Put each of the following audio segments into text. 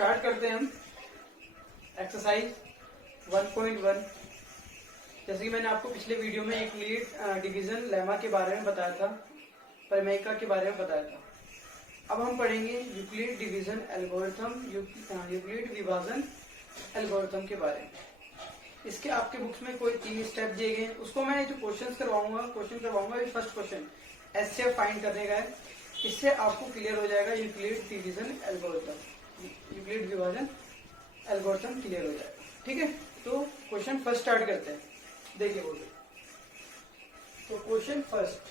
Start करते हैं हम एक्सरसाइज 1.1। जैसे कि मैंने आपको पिछले वीडियो में यूक्लिड डिवीजन लेमा के बारे में बताया था, परिमेयिका के बारे में बताया था। अब हम पढ़ेंगे यूक्लिड डिवीजन एल्गोरिथम, यूक्लिड विभाजन एल्गोरिथम के बारे में। इसके आपके बुक्स में कोई 3 स्टेप दिए गए, उसको मैं जो क्वेश्चन करवाऊंगा ये फर्स्ट क्वेश्चन एससे फाइंड करने का है। इससे आपको क्लियर हो जाएगा यूक्लिड डिवीजन एल्गोरिथम, यूक्लिड विभाजन एल्गोरिथम क्लियर हो जाएगा। ठीक है, तो क्वेश्चन फर्स्ट स्टार्ट करते हैं। देखिए बोलो, तो क्वेश्चन फर्स्ट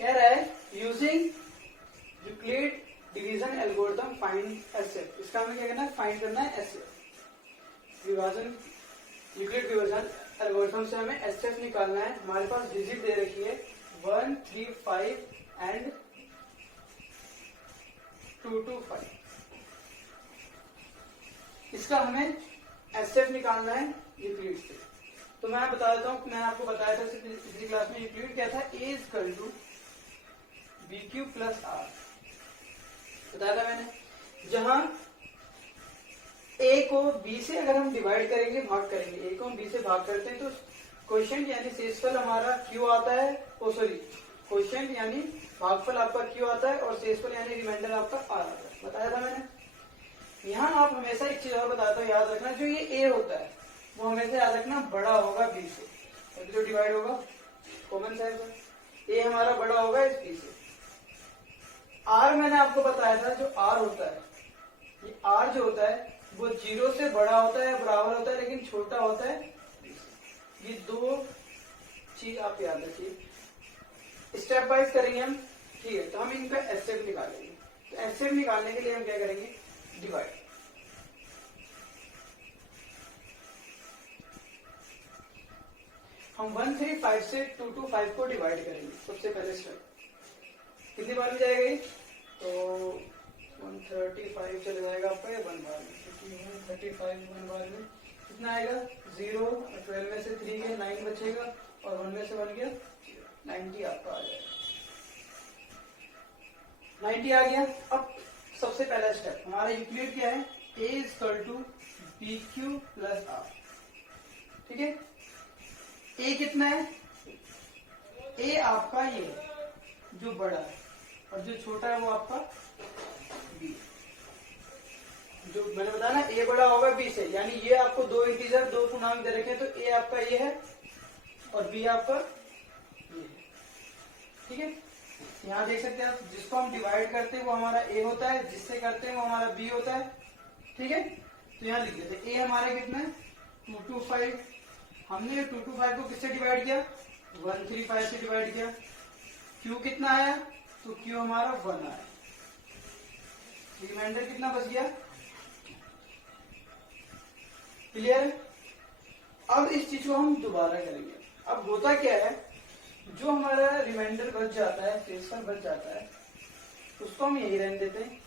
कह रहा है using Euclid division algorithm find SF. इसका हमें क्या करना है, फाइंड करना है एसएफ। विभाजन यूक्लिड विभाजन एल्गोरिथम से हमें एसएफ निकालना है। हमारे पास डिजिट दे रखी है 1, 3, 5 एंड 2 to 5। इसका हमें एसएफ निकालना है यूक्लिड से। तो मैं बता देता हूं, मैंने आपको बताया था पिछली क्लास में यूक्लिड क्या था, A is equal to B Q plus R बताया था मैंने। जहां ए को बी से अगर हम डिवाइड करेंगे, भाग करेंगे, ए को हम बी से भाग करते हैं तो क्वोशिएंट यानी शेषफल हमारा क्यू आता है, क्वोशिएंट यानी भागफल आपका क्यू आता है और शेषफल यानी रिमाइंडर आपका आर आता है, बताया था मैंने। यहाँ आप हमेशा एक चीज और बताता हूँ, याद रखना, जो ये ए होता है वो हमेशा याद रखना बड़ा होगा बी से, जो डिवाइड होगा कॉमन साइड है, ए हमारा बड़ा होगा इस बी से। आर मैंने आपको बताया था, जो आर होता है, ये आर जो होता है वो 0 से बड़ा होता है, बराबर होता है, लेकिन छोटा होता है। ये 2 चीज आप याद रखिए। स्टेप वाइज करेंगे हम, ठीक है। तो हम इनका एसएफ निकालेंगे। तो एसएफ निकालने के लिए हम क्या करेंगे, डिवाइड। हम 1, 3, 5 से 2 to 5 को डिवाइड करेंगे। सबसे पहले स्टेप कितनी बार में जाएगा ये, तो 135 चले जाएगा आपका, या 1 बार में 135 1 बार में कितना आएगा 0, 12 में से 3 गया 9 बचेगा और 1 में से 1 गया 90 आपका आ जाएगा। 90 आ गया। अब सबसे पहला स्टेप हमारा यूक्लिड क्या है, A is equal to B Q plus R. ठीक है, ए कितना है, ए आपका ये जो बड़ा है और जो छोटा है वो आपका बी। जो मैंने बताया ना, ए बड़ा होगा बी से, यानी ये आपको 2 इंटीजर 2 पूर्णांक दे रखे हैं, तो ए आपका ये है और बी आपका ये है। ठीक है, यहाँ देख सकते हैं आप, जिसको हम डिवाइड करते हैं वो हमारा ए होता है, जिससे करते हैं वो हमारा बी होता है। ठीक है, तो यहाँ लिख देते ए हमारे कितना है 2 to 5। हमने 2 to 5 को किससे डिवाइड किया, 1, 3, 5 से डिवाइड किया। क्यू कितना आया, तो क्यू हमारा 1 आया। रिमाइंडर कितना बच गया, क्लियर। अब इस चीज को हम दोबारा करेंगे। अब होता क्या है, जो हमारा रिमाइंडर बच जाता है, शेषफल बच जाता है, उसको हम यही रहने देते हैं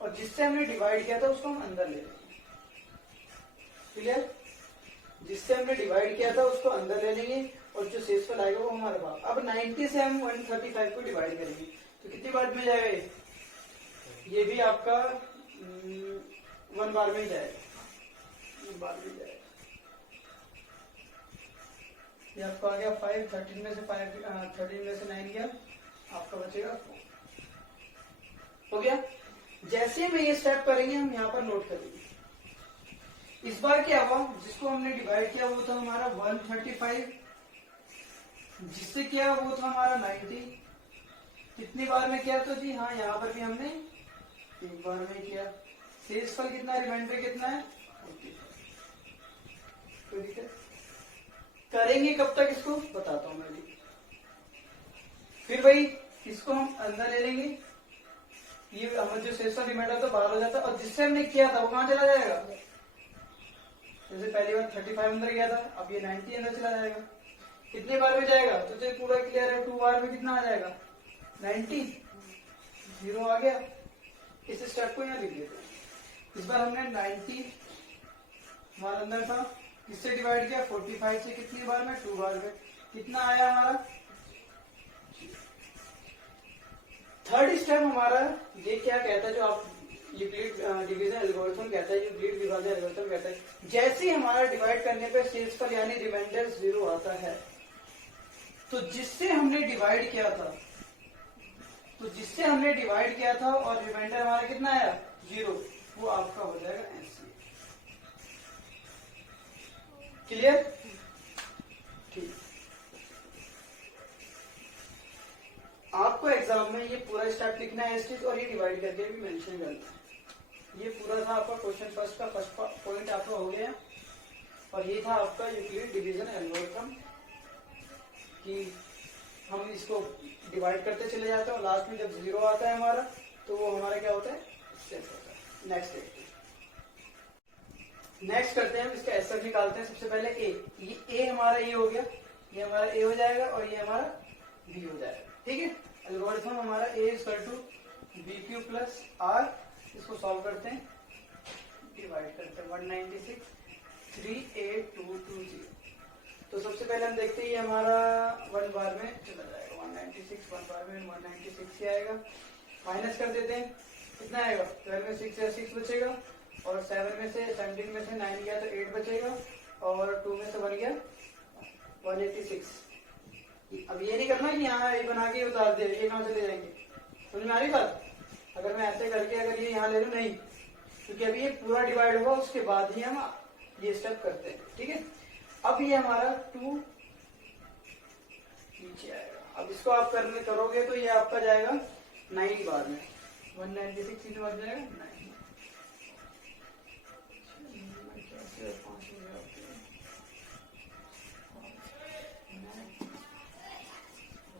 और जिससे हमने डिवाइड किया था उसको हम अंदर ले लेंगे। क्लियर, जिससे हमने डिवाइड किया था उसको अंदर ले लेंगे और जो शेषफल आएगा वो हमारा भाग। अब 90 से हम 135 को डिवाइड करेंगे तो कितनी बार में जाएगा, ये भी आपका 1 बार में जाएगा, 1 बार में जाएगा। ये आपका आ गया 5, 13 में से 9 गया, आपका बचेगा 4। हो गया। जैसे में ये स्टेप करेंगे हम यहाँ पर नोट करेंगे। इस बार क्या हुआ, जिसको हमने डिवाइड किया वो था हमारा 135, जिससे किया वो था हमारा 90। कितनी बार में किया, तो जी हाँ यहाँ पर भी हमने 1 बार में किया। शेषफल कितना, रिमाइंडर कितना है 45। कोई दिक्कत, करेंगे कब तक इसको बताता हूं मैं भी। फिर भाई इसको हम अंदर ले लेंगे, ये हमारा जो शेषफल रिमाइंडर था बाहर हो जाता है और जिससे हमने किया था वो कहां चला जाएगा। जैसे पहली बार 35 अंदर गया था, अब ये 90 अंदर चला जाएगा। कितने बार में जाएगा, तो जो पूरा क्लियर है, 2 बार में कितना आ जाएगा 90, 0 आ गया। इस स्टेप को यहाँ लिख देते हैं। इस बार हमने 90 हमारा अंदर था, किससे डिवाइड किया 45 से, कितनी बार में 2 बार में, कितना आया हमारा थर्ड स्टेप हमारा ये क्या कहता है, जो आप यूक्लिड डिवीजन एल्गोरिथम कहता है, यूक्लिड विभाजन एल्गोरिथम कहता है, जैसे ही हमारा डिवाइड करने पे शेषफल यानी रिमाइंडर 0 आता है, तो जिससे हमने डिवाइड किया था, और रिमाइंडर हमारा कितना आया 0, वो आपका हो जाएगा एनसीए। क्लियर? ठीक। आपको एग्जाम में ये पूरा स्टेप लिखना है एस्टिज, और ये डिवाइड करके भी मेंशन करना है। ये पूरा था आपका क्वेश्चन फर्स्ट का फर्स्ट पॉइंट आपका हो गया, और ये था आपका यूक्लिड डिवीजन एल्गोरिथम कि हम इसको डिवाइड करते चले जाते हैं और लास्ट में जब 0 आता है हमारा, तो वो हमारा क्या होता है, स्टेप होता है। नेक्स्ट देखते हैं, नेक्स्ट करते हैं हम इसका एसएफ निकालते हैं। सबसे पहले ये ए हमारा ये हो गया, ये हमारा ए हो जाएगा और ये हमारा बी हो जाएगा। ठीक है, एल्गोरिथम हमारा A equal to B Q plus R, इसको सॉल्व करते हैं, डिवाइड करते हैं 196 38220। तो सबसे पहले हम देखते हैं ये हमारा 1 बार में चला जाएगा, 196 1 बार में 196 ही आएगा। माइनस कर देते हैं, कितना आएगा, 12 में 6 है 6 बचेगा, और 7 में से 17 में से 9 गया तो 8 बचेगा, और 2 में से 1 गया 186। अब ये नहीं करना कि यहाँ ए बना के उतार दे, ये कहाँ चले जाएंगे, समझ में आ रही बात? अगर मैं ऐसे करके अगर ये यहाँ ले लूँ, नहीं, क्योंकि अभी ये पूरा डिवाइड होगा, उसके बाद ही हम ये स्टेप करते हैं। ठीक है, अब ये हमारा 2 नीचे आएगा। अब इसको आप करोगे तो ये आपका जाएगा 9 बार में, 196 सीधे बच जाएगा 9।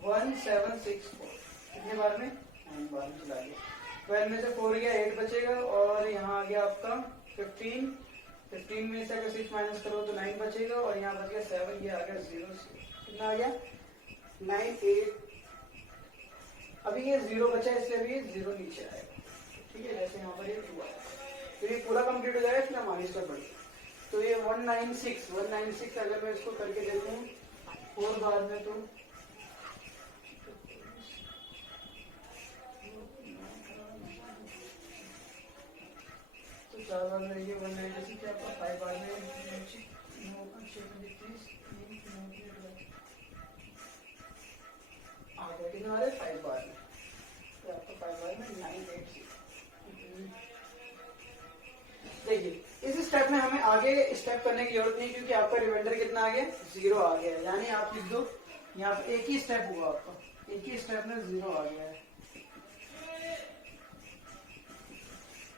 1764 कितने बार में, 9 बार में चला गया। 12 में से 4 गया 8 बचेगा, और यहाँ आ गया आपका 15 में से अगर 6 माइनस करो तो 9 बचेगा, और यहाँ बच गया 7, ये आ गया 0 कितना आ गया 9 8। अभी ये 0 बचा है, इसलिए अभी ये 0 नीचे आएगा। ठीक है, जैसे यहाँ पर ये 2 आएगा, फिर ये पूरा कंप्लीट हो जाएगा, फिर हम आगे स्टेप बढ़ेंगे। तो ये 196 अगर मैं इसको करके देखूं 4 बार में, तो चार बार में ये 196 आपका 5 बार में आ गया, कितना आ रहा है 5 बार में, तो आपका 5 बार में 986। देखिए, इस स्टेप में हमें आगे स्टेप करने की जरूरत नहीं, क्योंकि आपका रिमाइंडर कितना आ गया 0 आ गया है, यानी आप लिख दो यहाँ पर एक ही स्टेप हुआ आपका, एक ही स्टेप में 0 आ गया है।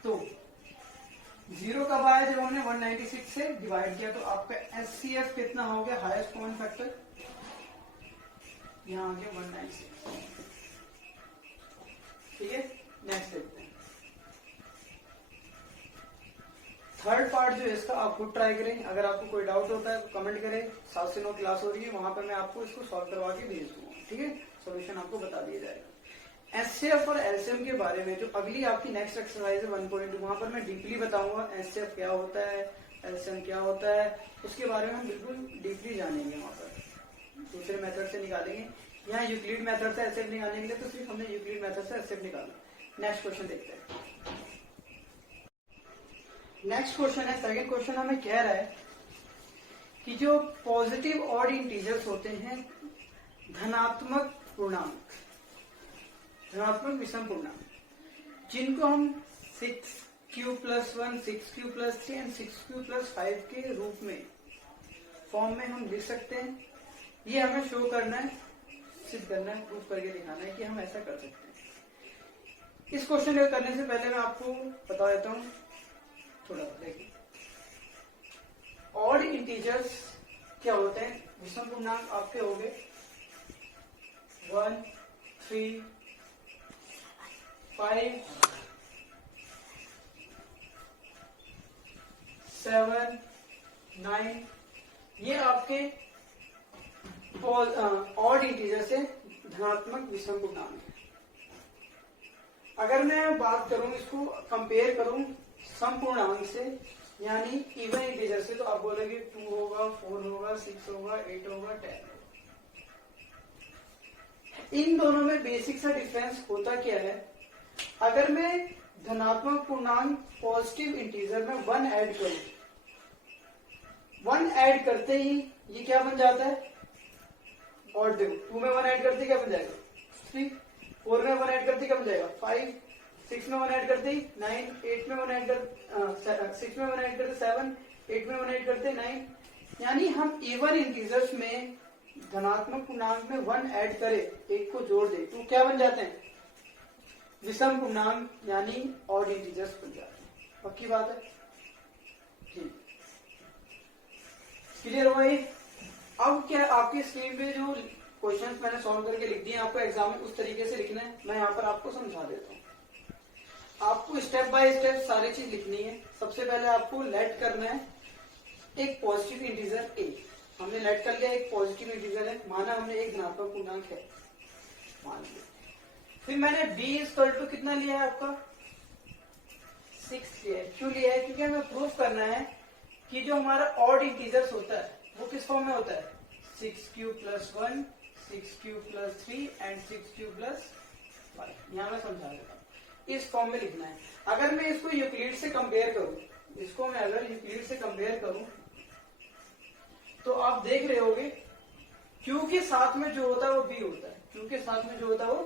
तो 0 कब आया, जब हमने 196 से डिवाइड किया, तो आपका एचसीएफ कितना हो गया, हाईएस्ट कॉमन फैक्टर, यहाँ आ गया 196। ठीक है, नेक्स्ट देखते हैं। थर्ड पार्ट जो है इसका आप खुद ट्राई करें, अगर आपको कोई डाउट होता है तो कमेंट करें, 7 से 9 क्लास हो रही है, वहां पर मैं आपको इसको सॉल्व करवा के भेज दूंगा। ठीक है, सॉल्यूशन आपको बता दिया जाएगा। एचसीएफ और एलसीएम के बारे में जो अगली आपकी नेक्स्ट एक्सरसाइज है 1.2, वहां पर मैं डीपली बताऊंगा एचसीएफ क्या होता है, एलसीएम क्या होता है, उसके बारे में हम बिल्कुल डीपली जानेंगे। वहां पर दूसरे मेथड से निकालेंगे, यहाँ यूक्लिड मेथड से एचसीएफ निकालने के लिए तो सिर्फ हमने यूक्लिड मेथड से एचसीएफ निकाला। नेक्स्ट क्वेश्चन देखते हैं। नेक्स्ट क्वेश्चन है, सेकंड क्वेश्चन हमें कह रहा है कि जो पॉजिटिव ऑड इंटीजर्स होते हैं, धनात्मक पूर्णांक, धनात्मक विषम पूर्णांक, जिनको हम 6q+1, 6q+3 एंड 6q+5 के रूप में फॉर्म में हम लिख सकते हैं, ये हमें शो करना है, सिद्ध करना है, प्रूफ करके दिखाना है कि हम ऐसा कर सकते हैं। इस क्वेश्चन को करने से पहले मैं आपको बता देता हूं थोड़ा, देखिए ऑड इंटीजर्स क्या होते हैं। विषम पूर्णांक आपके हो गए 1 3 5 7 9, ये आपके ऑड इंटीजर से धनात्मक विषम पूर्णांक है। अगर मैं बात करूं, इसको कंपेयर करूं सम पूर्णांक से, यानी इवन इंटीजर से, तो आप बोलोगे 2 होगा, 4 होगा, 6 होगा, 8 होगा, 10 होगा। इन दोनों में बेसिक सा डिफरेंस होता क्या है, अगर मैं धनात्मक पूर्णांक पॉजिटिव इंटीजर में 1 ऐड करूं, 1 ऐड करते ही ये क्या बन जाता है, और देखो 2 में 1 ऐड करते क्या बन जाएगा 3, 4 में 1 ऐड करते क्या बन जाएगा 5, 6 में 1 ऐड करते ही 9, 8 में 1 ऐड कर 6 में 1 ऐड करते 7, 8 में 1 ऐड करते 9। यानी हम इवन इंटीजर्स में धनात्मक पूर्णांक में 1 ऐड करें, एक को जोड़ दे तो क्या बन जाते हैं, विषम पूर्णांक यानी ऑड इंटीजर्स बन जाते हैं। पक्की बात है, ठीक, क्लियर हुआ ये। अब क्या आपकी स्क्रीन पे जो क्वेश्चंस मैंने सॉल्व करके लिख दिए, आपको एग्जाम में उस तरीके से लिखना है। मैं यहाँ पर आपको समझा देता हूँ। आपको स्टेप बाय स्टेप सारी चीज लिखनी है। सबसे पहले आपको लेट करना है एक पॉजिटिव इंटीजर a, हमने लेट कर लिया, एक पॉजिटिव इंटीजर है, माना हमने एक धनात्मक पूर्णांक है मान लिया। फिर मैंने b इक्वल टू कितना लिया है आपका 6 लिया है। क्यों लिया है, क्योंकि हमें प्रूफ करना है कि जो हमारा ऑड इंटीजर्स होता है वो किस फॉर्म में होता है, 6 प्लस 1, 6 प्लस 3 एंड 6 प्लस 5। यहाँ मैं समझा देता हूँ, इस फॉर्म में लिखना है। अगर मैं इसको यूक्लिड से कंपेयर करूं, इसको मैं अगर यूक्लिड से कंपेयर करूं तो आप देख रहे होगे क्यू के साथ में जो होता है वो बी होता है, क्यू के साथ में जो होता है वो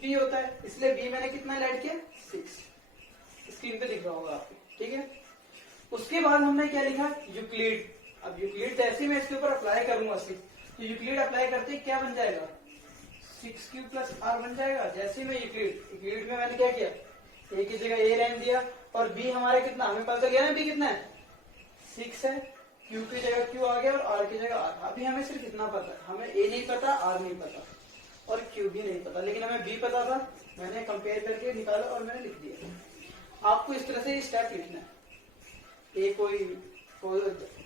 बी होता है, इसलिए बी मैंने कितना ऐड किया 6, स्क्रीन पे दिख रहा होगा आपको, ठीक है। उसके बाद हमने क्या लिखा यूक्लिड। अब यूक्लिड जैसे मैं इसके ऊपर अप्लाई करूंगा तो यूक्लिड अप्लाई करते क्या बन जाएगा 6 प्लस r बन जाएगा। जैसे मैं यूक्लिड में मैंने क्या किया, a की जगह a रहने दिया और b हमारा कितना, हमें पता चल गया ना b कितना है 6 है, q की जगह q आ गया और r की जगह r। अभी हमें सिर्फ इतना पता है, हमें a नहीं पता, r नहीं पता और q भी नहीं पता, लेकिन हमें b पता था, मैंने कंपेयर करके निकाला और मैंने लिख दिया। आपको इस तरह से स्टेप लिखना है। a कोई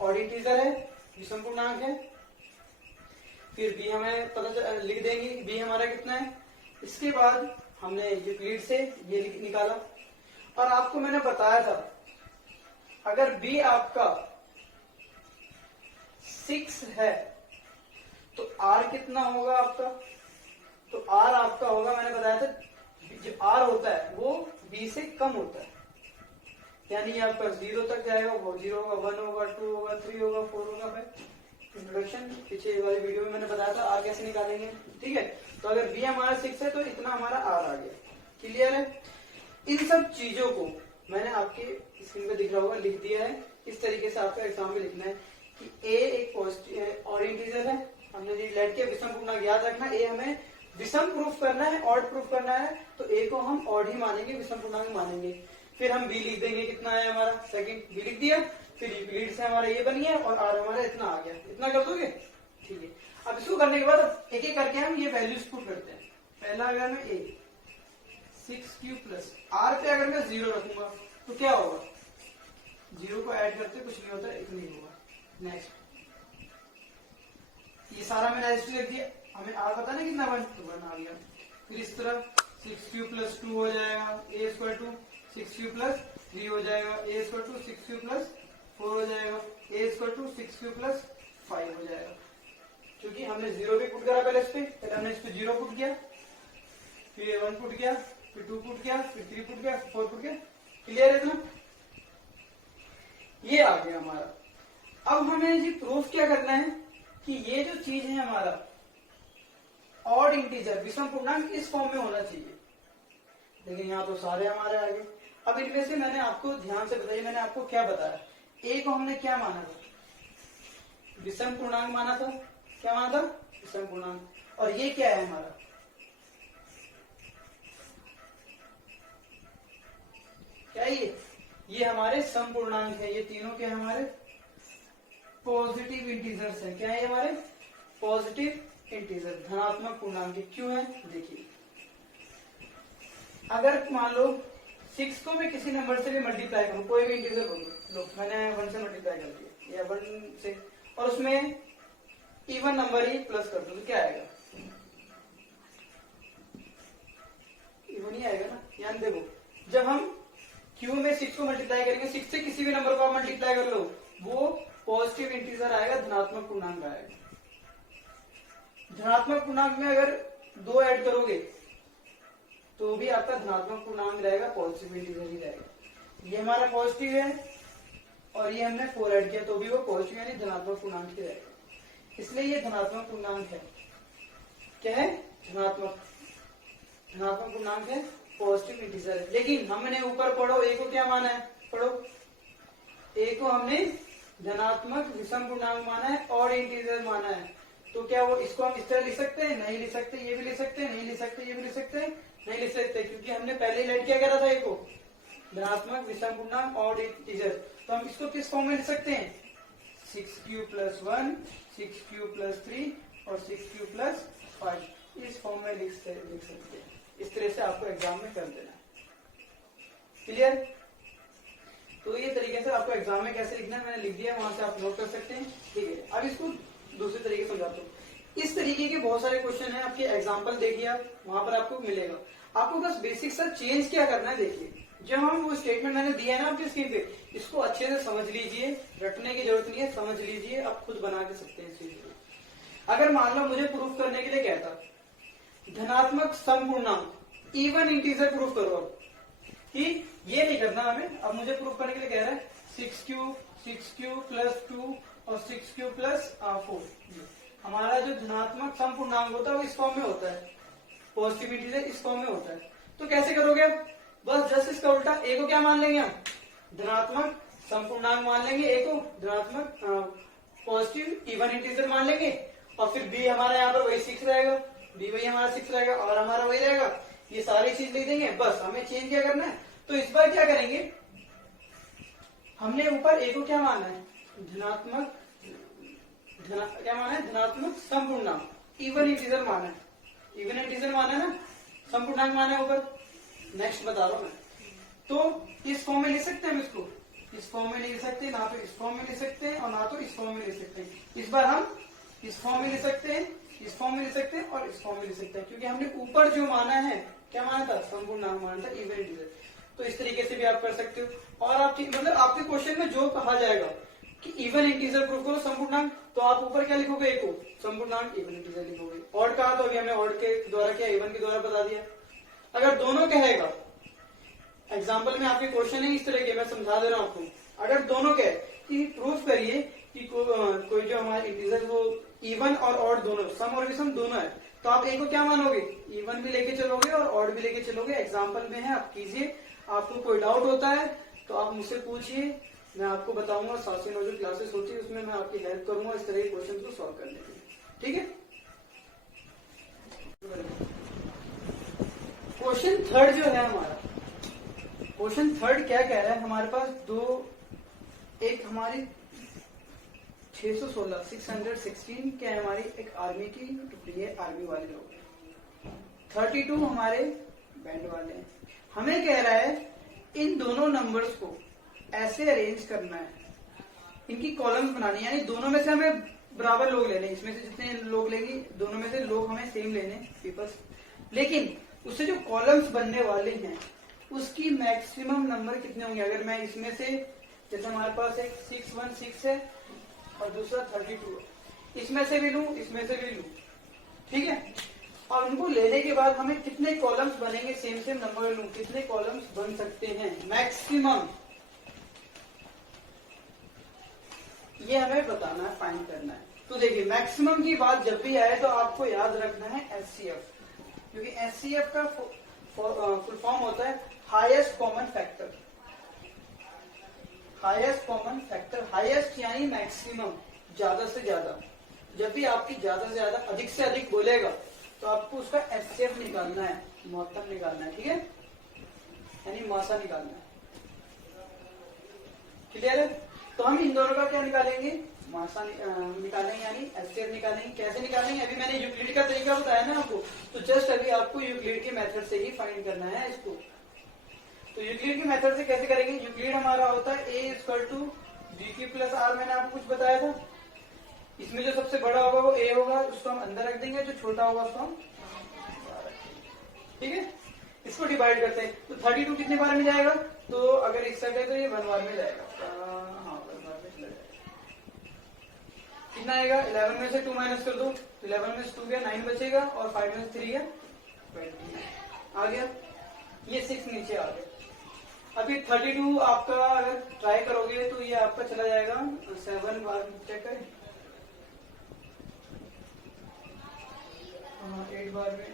ऑड इंटीजर है, विषम पूर्णांक है, फिर b हमें पता लिख देंगे b हमारा कितना है। इसके बाद हमने यूक्लिड से ये निकाला और आपको मैंने बताया था अगर b आपका 6 है तो r कितना होगा आपका, तो r आपका होगा, मैंने बताया था जो r होता है वो b से कम होता है, यानी आपका 0 तक जाएगा, वो 0 होगा, 1 होगा, 2 होगा, 3 होगा, 4 होगा। फिर इंट्रोडक्शन पीछे वाली वीडियो में मैंने बताया था आर कैसे निकालेंगे, ठीक है। तो अगर बी हमारा 6 है तो इतना हमारा आर आ गया, क्लियर है। इन सब चीजों को मैंने आपके स्क्रीन पे दिख रहा होगा लिख दिया है। इस तरीके से आपका एग्जाम में लिखना है कि ए एक पॉजिटिव ऑड इंटीजर है, हमने लेट के विषम पूर्णांक याद रखना, ए हमें विषम प्रूफ करना है, ऑड प्रूफ करना है, तो ए को हम ऑड ही मानेंगे, विषम पूर्णांक मानेंगे। फिर हम बी लिख देंगे, कितना है हमारा सेकंड बी लिख दिया, फिर यूक्लिड से हमारा ये बन गया और आर हमारा इतना आ गया, इतना कर दोगे, ठीक है। अब इसको करने के बाद एक एक करके हम ये वैल्यूज पुट करते हैं। पहला अगर मैं ए 6 प्लस आर पे अगर मैं 0 रखूंगा तो क्या होगा, 0 को ऐड करते कुछ नहीं होता, इतना ही होगा। नेक्स्ट ये सारा मैंने ऐसे लिख दिया, हमें आर पता ना कितना 1 तो 1 आ गया। फिर इस तरह 6 प्लस 2 हो जाएगा, ए स्क्वायर टू 6 प्लस 3 हो जाएगा, ए स्क्वायर टू 6 प्लस 4 हो जाएगा, ए स्क्वायर टू 6 प्लस 5 हो जाएगा। क्योंकि हमने 0 भी पुट करा पहले इस पे, पहले हमने इस पे 0 पुट किया, फिर 1 पुट किया, फिर 2 पुट किया, फिर 3 पुट किया, 4 पुट किया, क्लियर है ना। ये आ गया हमारा। अब हमें जी प्रूफ क्या करना है कि ये जो चीज है हमारा ऑड इंटीजर विषम पूर्णांक इस फॉर्म में होना चाहिए, लेकिन यहाँ तो सारे हमारे आ गए। अब इनमें से मैंने आपको ध्यान से बताइए, मैंने आपको क्या बताया, ए को हमने क्या माना था, विषम पूर्णांक माना था, क्या माना था विषम पूर्णांक, और ये क्या है हमारा, क्या ये हमारे सम पूर्णांक है, ये तीनों क्या हमारे पॉजिटिव इंटीजर्स है। क्या है हमारे पॉजिटिव इंटीजर, धनात्मक पूर्णांक क्यों है, देखिए अगर मान लो 6 को मैं किसी नंबर से भी मल्टीप्लाई करूं, कोई भी इंटीजर लो, मैंने 1 से मल्टीप्लाई कर दिया या 1 से, और उसमें इवन नंबर ही प्लस कर दो तो क्या आएगा, इवन ही आएगा ना। यानी देखो जब हम क्यू में 6 को मल्टीप्लाई करेंगे, 6 से किसी भी नंबर को आप मल्टीप्लाई कर लो, वो पॉजिटिव इंटीजर आएगा, धनात्मक पूर्णांक आएगा। धनात्मक पूर्णांक में अगर 2 ऐड करोगे तो भी आपका धनात्मक पूर्णांक रहेगा, पॉजिटिव इंटीजर ही रहेगा। ये हमारा पॉजिटिव है और ये हमने 4 ऐड किया तो भी वो पॉजिटिव यानी धनात्मक पूर्णांक ही रहेगा, इसलिए ये धनात्मक पूर्णांक है। क्या है? धनात्मक पूर्णांक है, पॉजिटिव इंटीजर है। लेकिन हमने ऊपर पढ़ो ए को क्या माना है, पढ़ो ए को हमने धनात्मक विषम पूर्णांक माना है और इंटीजर माना है, तो क्या वो इसको हम इस तरह लिख सकते हैं? नहीं लिख सकते। ये भी लिख सकते हैं? नहीं लिख सकते। ये भी लिख सकते हैं? नहीं लिख सकते, क्योंकि हमने पहले ही लेट क्या करा था ए को, धनात्मक विषम पूर्णांक और इंटीजर। तो हम इसको किस फॉर्म में लिख सकते हैं? 6q + 1, 6q + 3 और 6q + 5, इस फॉर्म में लिख सकते हैं। इस तरह से आपको एग्जाम में कर देना है। क्लियर? तो ये तरीके से आपको एग्जाम में कैसे लिखना है मैंने लिख दिया, वहां से आप नोट कर सकते हैं। ठीक है, अब इसको दूसरे तरीके से समझाता हूँ। इस तरीके के बहुत सारे क्वेश्चन है, आपके एग्जाम्पल देखिए, आप वहां पर आपको मिलेगा। आपको बस बेसिक सा चेंज क्या करना है, देखिए जब हम वो स्टेटमेंट मैंने दिया है ना आपकी स्क्रीन पे, इसको अच्छे से समझ लीजिए, रटने की जरूरत नहीं है, समझ लीजिए, आप खुद बना के सकते हैं इस चीज को। अगर मान लो मुझे प्रूफ करने के लिए कहता धनात्मक सम पूर्णांक इवन इंटीजर प्रूफ करो, अब कि ये नहीं करना हमें, अब मुझे प्रूफ करने के लिए कह रहा है 6q + 2 और 6q + 4। हमारा जो धनात्मक सम पूर्णांक होता है वो इस फॉर्म में होता है, पॉजिटिव इंटीजर इस फॉर्म में होता है। तो कैसे करोगे? बस जस्ट इसका उल्टा, ए को क्या मान लेंगे हम? धनात्मक सम पूर्णांक मान लेंगे, ए को धनात्मक पॉजिटिव इवन इंटीजर मान लेंगे, और फिर बी हमारा यहाँ पर वही 6 रहेगा, बी वही हमारा 6 रहेगा और हमारा वही रहेगा, ये सारी चीज लिख देंगे। बस हमें चेंज क्या करना है, तो इस बार क्या करेंगे, हमने ऊपर ए को क्या माना है? धनात्मक क्या माना है? धनात्मक सम पूर्णांक इवन इंटीजर माना है, इवन इंटीजर माना है ना, सम पूर्णांक माना है ऊपर। नेक्स्ट बता रहा हूं मैं, तो इस फॉर्म में लिख सकते हैं हम इसको, इस फॉर्म में नहीं लिख सकते, ना तो इस फॉर्म में लिख सकते हैं और ना तो इस फॉर्म में लिख सकते हैं। इस बार हम इस फॉर्म में लिख सकते हैं, इस फॉर्म में लिख सकते हैं और इस फॉर्म में लिख सकते हैं, क्योंकि हमने ऊपर जो माना है, क्या माना था? सम पूर्णांक माना था, इवन इंटीजर। तो इस तरीके से भी आप कर सकते हो। और आपकी मतलब आपके क्वेश्चन में जो कहा जाएगा कि इवन इंटीजर प्रूफ करो सम पूर्णांक, तो आप ऊपर क्या लिखोगे? ए को सम पूर्णांक इवन इंटीजर लिखोगे। ऑड कहा तो अभी हमने ऑड के द्वारा किया, इवन के द्वारा बता दिया। अगर दोनों कहेगा, एग्जाम्पल में आपके क्वेश्चन है इस तरह के, मैं समझा दे रहा हूं आपको। अगर दोनों कहे कि प्रूफ करिए कि कोई जो हमारे इंटीजर वो इवन और ऑड दोनों, सम और विषम दोनों है, तो आप ए को क्या मानोगे? इवन भी लेके चलोगे और ऑड भी लेके चलोगे। एग्जाम्पल में है, आप कीजिए। आपको कोई डाउट होता है तो आप मुझसे पूछिए, मैं आपको बताऊंगा। 7 से 9 जो क्लासेस होती है उसमें मैं आपकी हेल्प करूंगा इस तरह के क्वेश्चन को सॉल्व करने के लिए। ठीक है, क्वेश्चन थर्ड जो है हमारा, क्वेश्चन थर्ड क्या कह रहा है? हमारे पास दो, एक हमारी 616 क्या है हमारी एक आर्मी की टुकड़ी है, आर्मी वाले लोग। 32 हमारे बैंड वाले हैं। हमें कह रहा है इन दोनों नंबर्स को ऐसे अरेंज करना है, इनकी कॉलम्स बनानी, यानी दोनों में से हमें बराबर लोग लेने, इसमें से जितने लोग लेंगे दोनों में से लोग हमें सेम लेने पीपल्स, लेकिन उससे जो कॉलम्स बनने वाले हैं उसकी मैक्सिमम नंबर कितने होंगे? अगर मैं इसमें से, जैसे हमारे पास एक 616 है और दूसरा 32 है, इसमें से भी लूं, इसमें से भी लूं, ठीक है। और उनको लेने के बाद हमें कितने कॉलम्स बनेंगे? सेम सेम नंबर लूं, कितने कॉलम्स बन सकते हैं मैक्सिमम, ये हमें बताना है, फाइंड करना है। तो देखिए मैक्सिमम की बात जब भी आए तो आपको याद रखना है एचसीएफ, क्योंकि एचसीएफ का फुल फॉर्म होता है highest common factor. Highest common factor, highest यानी मैक्सिमम, ज्यादा से ज्यादा। जब भी आपकी ज्यादा से ज्यादा, अधिक से अधिक बोलेगा तो आपको उसका एचसीएफ निकालना है, महत्तम निकालना है, ठीक है, यानी मासा निकालना है। क्लियर है? तो हम इन दोनों का क्या निकालेंगे? मासा निकालेंगे, यानी एचसीएफ निकालेंगे। कैसे निकालेंगे? अभी मैंने यूक्लिड का तरीका बताया ना आपको, तो जस्ट अभी आपको यूक्लिड के मेथड से ही फाइंड करना है इसको। तो यूक्लिड के मेथड से कैसे करेंगे? यूक्लिड हमारा होता है A equal to D plus R, मैंने आपको कुछ बताया था। इसमें जो सबसे बड़ा होगा वो ए होगा, उसको हम अंदर रख देंगे, जो छोटा होगा उसको हम, ठीक है। इसको डिवाइड करते हैं तो 32 कितने बार में जाएगा? तो अगर एक साइड है तो ये 1 बार में जाएगा, हाँ 1 बार में चला जाएगा। कितना आएगा? 11 में से 2 माइनस कर दो, तो 11 में से 2 गया, 9 बचेगा, और 5 में से 3 गया 20 आ गया। ये 6 नीचे आ गए। अभी 32 आपका अगर ट्राई करोगे तो ये आपका चला जाएगा 7 बार, चेक करें 8 बार में,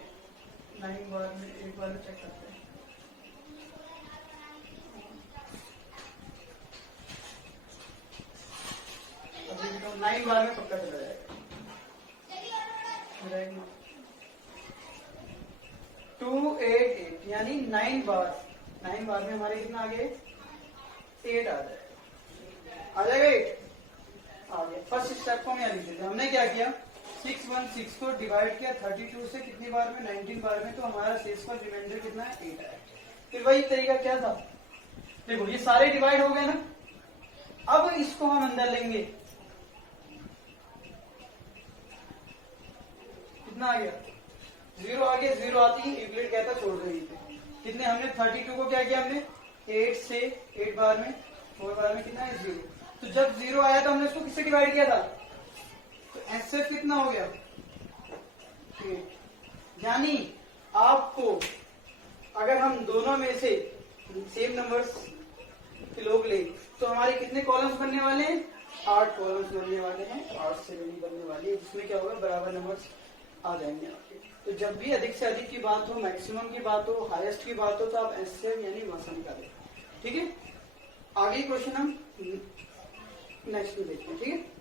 9 बार में, 8 बार में चेक करते हैं। अभी तो 9 बार में पक्का चला जाएगा। 2 8 8 यानी 9 बार, 9 बार में हमारे कितना आ गए 8 आ जाएगा, आ जाएगा 8 आ गया। फर्स्ट स्टेप को हम यहाँ लिख देते हैं। हमने क्या किया 616 को डिवाइड किया 32 से कितनी बार में 19 बार में, तो हमारा शेष का रिमाइंडर कितना है 8 आया। फिर वही तरीका क्या था, देखो ये सारे डिवाइड हो गए ना, अब इसको हम अंदर लेंगे, कितना आ गया 0 आ गया। 0 आती ही यूक्लिड कहता छोड़ रही थी। कितने हमने 32 को क्या किया हमने 8 से 8 बार में 4 बार में कितना है 0। तो जब 0 आया तो हमने इसको किससे डिवाइड किया था, तो एसएफ कितना हो गया 8। यानी आपको अगर हम दोनों में से सेम नंबर्स के लोग ले तो हमारे कितने कॉलम्स बनने वाले हैं 8 कॉलम्स बनने वाले हैं, 8 से बड़ी बनने वाली है, जिसमें क्या होगा बराबर नंबर्स आ जाएंगे आपके। तो जब भी अधिक से अधिक की बात हो, मैक्सिमम की बात हो, हाईएस्ट की बात हो, तो आप एसएफ यानी वहां निकालें। ठीक है, आगे क्वेश्चन हम नेक्स्ट में देखते हैं। ठीक है।